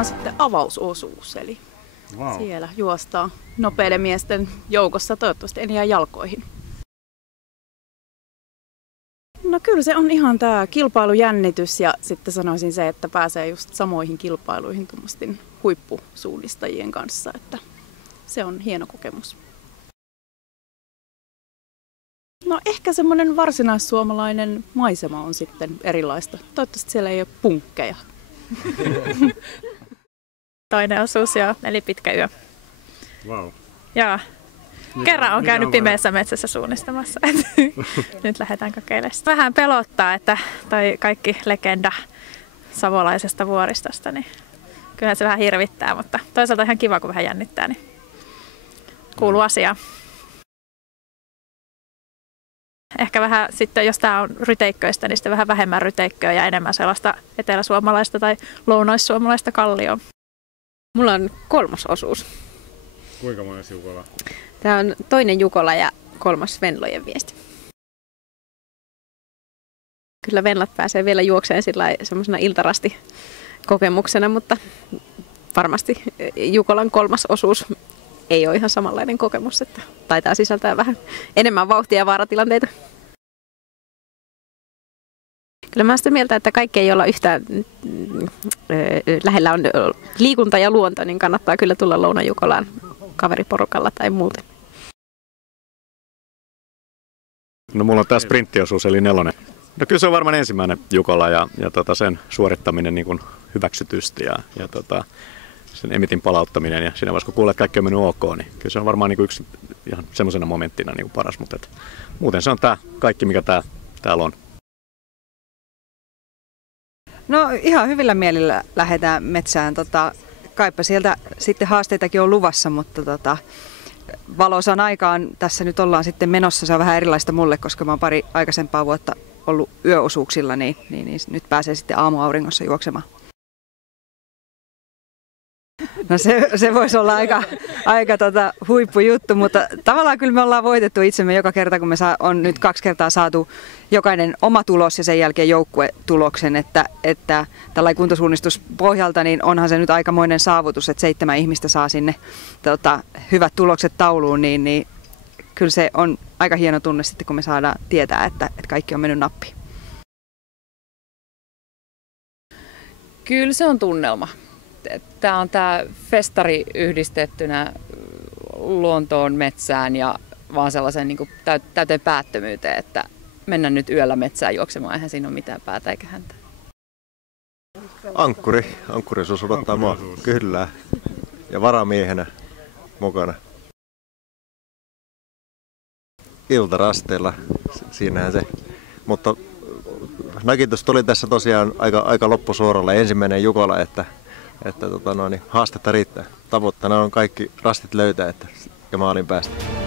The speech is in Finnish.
on sitten avausosuus, eli siellä juostaan nopeiden miesten joukossa, toivottavasti en jää jalkoihin. No kyllä se on ihan tämä kilpailujännitys ja sitten sanoisin se, että pääsee just samoihin kilpailuihin tuommoisten huippusuunnistajien kanssa, että se on hieno kokemus. No ehkä semmoinen varsinaissuomalainen maisema on sitten erilaista. Toivottavasti siellä ei ole punkkeja. Toinen osuus joo, eli pitkä yö. Wow. Joo. Kerran on käynyt pimeässä metsässä suunnistamassa. Nyt lähdetään kokeilemaan. Vähän pelottaa, että toi kaikki legenda savolaisesta vuoristosta, niin kyllähän se vähän hirvittää, mutta toisaalta ihan kiva, kun vähän jännittää, niin kuuluu asiaan. Ehkä vähän sitten, jos tämä on ryteikköistä, niin sitten vähän vähemmän ryteikköä ja enemmän sellaista eteläsuomalaista tai lounaissuomalaista kallioa. Mulla on 3. osuus. Kuinka monen Jukola? Tämä on 2. Jukola ja 3. Venlojen viesti. Kyllä Venlat pääsee vielä juokseen semmoisena iltarasti kokemuksena, mutta varmasti Jukolan 3. osuus ei ole ihan samanlainen kokemus, että taitaa sisältää vähän enemmän vauhtia ja vaaratilanteita. Kyllä mä olen sitä mieltä, että kaikki ei olla yhtä lähellä on liikunta ja luonto, niin kannattaa kyllä tulla Lounajukolaan kaveriporukalla tai muuten. No mulla on tämä sprinttiosuus eli 4. No kyllä se on varmaan ensimmäinen Jukola ja sen suorittaminen niin kuin hyväksytysti ja sen emitin palauttaminen ja siinä vaiheessa kun kuulee, että kaikki on mennyt ok, niin kyllä se on varmaan niin kuin yksi ihan semmoisena momenttina niin kuin paras, mutta muuten se on tämä kaikki mikä täällä on. No ihan hyvillä mielillä lähdetään metsään. Kaipa sieltä sitten haasteitakin on luvassa, mutta valoisan aikaan tässä nyt ollaan sitten menossa. Se on vähän erilaista mulle, koska mä oon pari aikaisempaa vuotta ollut yöosuuksilla, niin nyt pääsee sitten aamuauringossa juoksemaan. No se voisi olla aika huippujuttu, mutta tavallaan kyllä me ollaan voitettu itsemme joka kerta, kun me on nyt 2 kertaa saatu jokainen oma tulos ja sen jälkeen joukkuetuloksen, että tällainen kuntosuunnistuspohjalta niin onhan se nyt aikamoinen saavutus, että 7 ihmistä saa sinne hyvät tulokset tauluun, niin kyllä se on aika hieno tunne sitten, kun me saadaan tietää, että kaikki on mennyt nappiin. Kyllä se on tunnelma. Tämä on tämä festari yhdistettynä luontoon, metsään ja vaan sellaisen niin kuin täyteen päättömyyteen, että mennä nyt yöllä metsään juoksemaan, eihän siinä ole mitään päätä eikä häntä. Ankkurisuus odottaa mua, kyllä. Ja varamiehenä mukana. Iltarasteilla, siinähän se. Mutta nakitus tuli tässä tosiaan aika loppusuoralla ensimmäinen Jukola, että haastetta riittää. Tavoitteena on kaikki rastit löytää ja maalin päästä.